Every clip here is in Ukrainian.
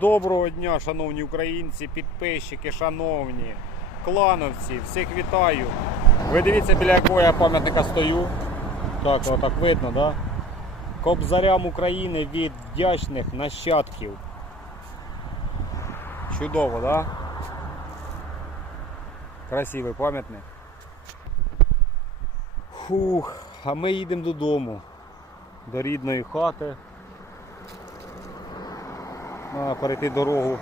Доброго дня, шановні українці, підписчики, шановні, клановці, всіх вітаю. Ви дивіться, біля якого я пам'ятника стою. Так, отак видно, да? Кобзарям України від вдячних нащадків. Чудово, да? Красивий пам'ятник. Фух, а ми їдемо додому. До рідної хати. Перейти дорогу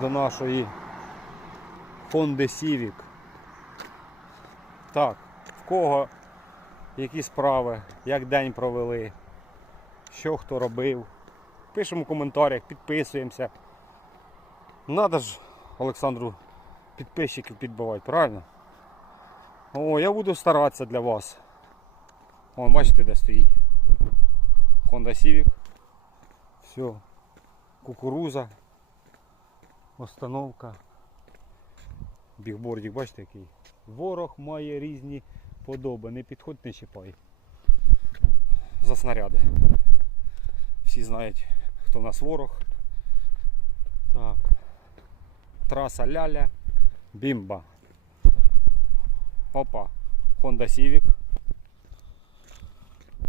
до нашої Honda Civic. Так, в кого які справи, як день провели, що хто робив. Пишемо в коментарях, підписуємося. Надо ж Олександру підписчиків підбивати, правильно? О, я буду старатися для вас. Вон, бачите, де стоїть. Honda Civic. Все. Кукуруза. Остановка. Бігбордик, бачите який? Ворог має різні подоби. Не підходь, не чіпай. За снаряди. Всі знають, хто в нас ворог. Так. Траса Ляля. Бімба. Опа. Honda Civic.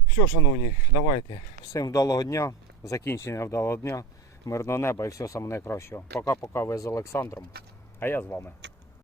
Все, шановні, давайте. Всім вдалого дня, закінчення вдалого дня, мирного неба і всього саме найкращого. Пока-пока ви з Олександром, а я з вами.